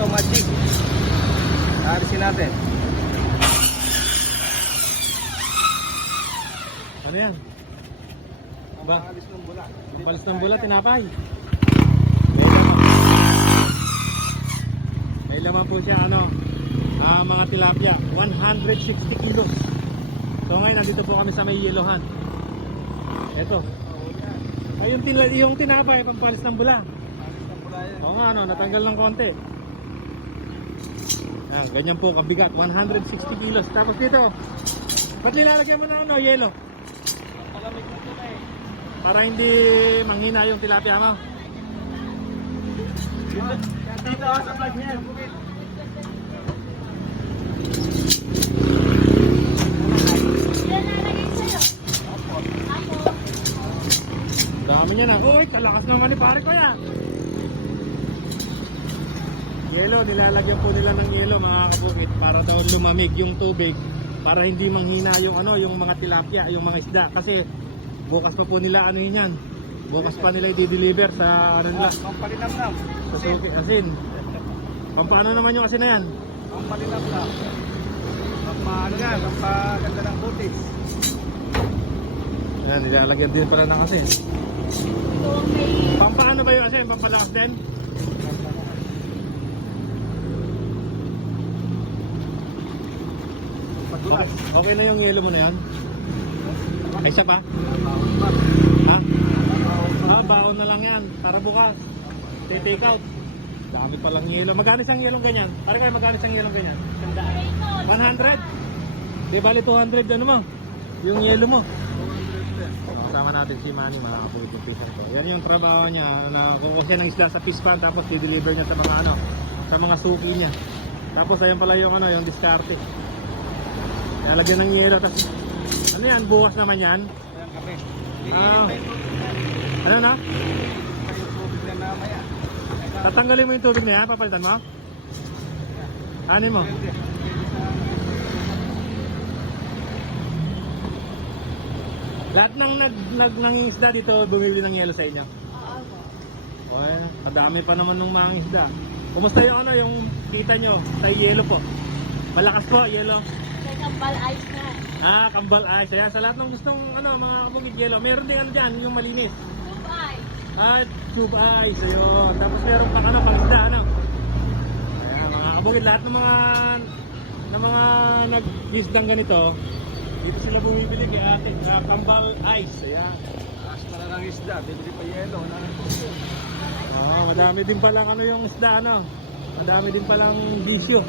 Ito, magic. Alisin natin. Ano yan? Ba? Alis ng bula. Ang balis ng bula, tinapay. May laman po siya, ano, ah, mga tilapia, 160 kilos. So ngayon, nandito po kami sa may yelohan. Ito. Ay, yung, tila, yung tinapay, pampalis ng bula. Alis ng bula yan. Oo nga, ano, natanggal ng konti. Yan, ganyan po, kabigat, 160 kilos. Tapos dito, ba't nilalagyan mo na ano, yelo? Palamig na ito eh. Para hindi manghina yung tilapia mo. Dito ako sa vlog niya. Dami niya na. Uy, kalakas naman ni pare ko yan. Yelo, nilalagyan po nila ng yelo mga kabukit para daw lumamig yung tubig para hindi manghina yung ano, yung mga tilapia, yung mga isda kasi bukas pa po nila ano yun yan. Bukas pa nila i-deliver sa ano nila, Pampalinamnam. sa suki, asin. Pampano naman yung asin na yan? Pampalinamnam. Pampaano yan? Pampaganda ng butis. Ayan, nilalagyan din pala ng asin. Pampaano ba yung asin? Pampalakas din? Padulas. Okay, okay na yung yelo mo na yan? Ay, isa pa? Ha? Ah, baon na lang yan. Para bukas. Take out. Dami palang yelo. Magkano isang yelong ganyan? Pare kayo, magkano isang yelong ganyan? Isang daan. 100? Di bali 200 ano mo? Yung yelo mo. Kasama natin si Manny, mga kapulong fish ko. Yan yung trabaho niya. Na kukuha siya ng isda sa fish pan tapos di-deliver niya sa mga ano, sa mga suki niya. Tapos ayan pala yung ano, yung diskarte. Lalagyan ng yelo tapos ano yan, bukas naman yan. Ayan kami. Ah. Ano na? Tatanggalin mo yung tubig na yan, papalitan mo? Ano mo? Lahat ng nag, nag nangingisda dito, bumili ng yelo sa inyo. O yan, kadami pa naman ng mga isda. Kumusta yung ano, yung kita nyo sa yelo po? Malakas po, yelo. Kambal ice na. Ah, kambal ice. Ayan, sa lahat ng gustong ano, mga kabungit yelo, meron din ano dyan, yung malinis. Tube ice. Ah, tube ice, ayun. Tapos meron pa ano, pang-isda, ano. Ayan, mga kabungit, lahat ng mga ng mga nag-isdang ganito, dito sila bumibili kay ate, sa kambal ice. Ayan. Taas pa na ng isda. Bibili pa yelo. Nang puso. Oh, madami din palang ano yung isda ano. Madami din palang bisyo.